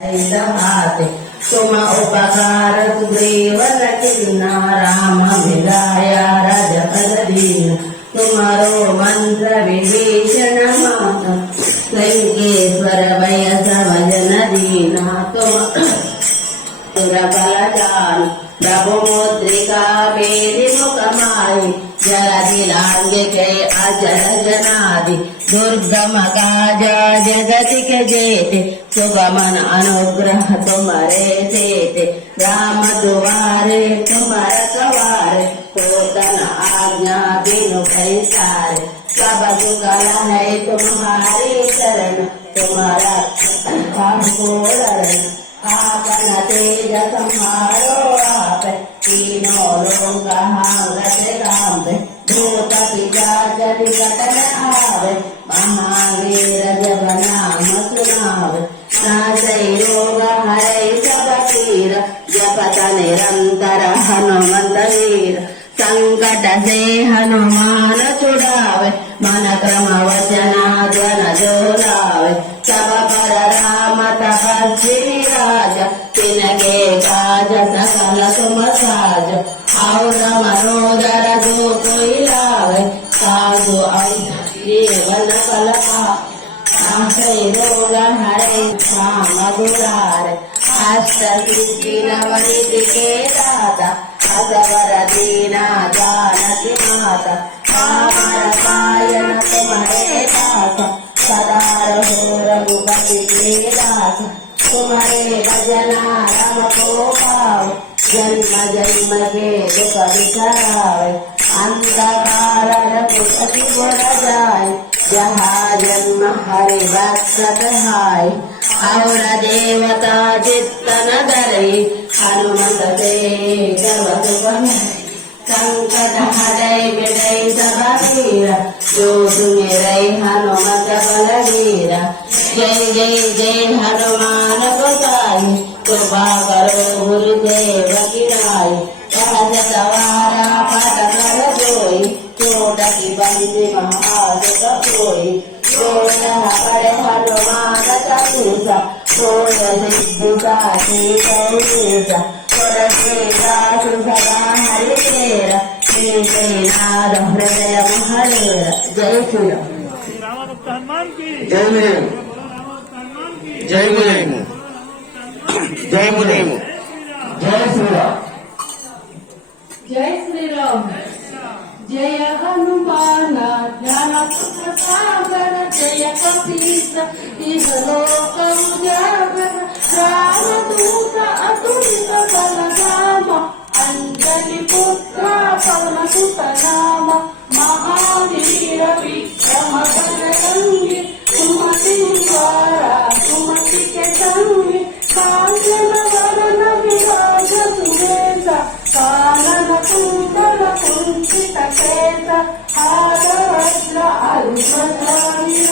हाते तुम उपकार सुग्रीव किन्ना राम मिलाया रजपदीन तुम्हारो मंत्र विभीषण मात लंकेश्वर भय समझन दीना तुम सुरबल जान प्रभु मुद्रिका मेरी मुखमाई जलधि लांगे के अजर जनादि दुर्गम काज जगति के जेते सुगमन अनुग्रह तुम्हारे देते राम दुआरे तुम्हारा सवारे कोतन आज्ञा बिनु पैसारे सब जुगल है तुम्हारी शरण तुम्हारा काम आपन तेज तुम्हारो आप तीनों लोग काम भूत पिशाच निकट न आवे महावीर जब नाम सुनावे नासै रोग हरै सब पीर जपत निरंतर हनुमंत वीर संकट से हनुमान छुड़ावे मन क्रम वचना जन जो लावे सब पर राम तपस्वी राज तिनके काज सकल तुम साज और मनोदर जो कोई लावे साधु जीवन कलपा आश्रय रोग हरे श्याम दुरारे अष्ट सिद्धि नवनिधि के दाता असवर दीना जानकी माता कामर कायन तुम्हारे दास सदा रहो रघुपति के दास तुम्हारे भजना राम को पाओ जन्म जन्म के दुख बिसरावे अंधकार रघुपति बुर जाए जहाँ जन्म हरि भक्त हाय और देवता चित्तन धरे हनुमत से सर्व बने संकट हरै विजय सब वीर जो सुमिरै हनुमत बलवीर जय जय जय हनुमान गोसाई कृपा करो गुरुदेव की नाई सहज सवारा पद कर जोई चोट की बंदी महासुख कोई पड़े हनुमान चालीसा सिद्धि का सदा हरि तेरा नाद हृदय महलेरा जय श्री राम जय मुनीम जय मुनीम जय मुनीम जय श्री राम जय श्री राम जय हनुमान ज्ञान पुत्र सागर जय कपीस इह लोक उजागर रामदूत अतुलित बलधाम अंजलि पुत्र पवन सुत नाम महावीर विक्रम बजरंगी सुमति द्वारा सुमति के संगी कांचन वरण विराज सुरेश कानन कुंडल कुंचित केश हार वज्र अल्पधारी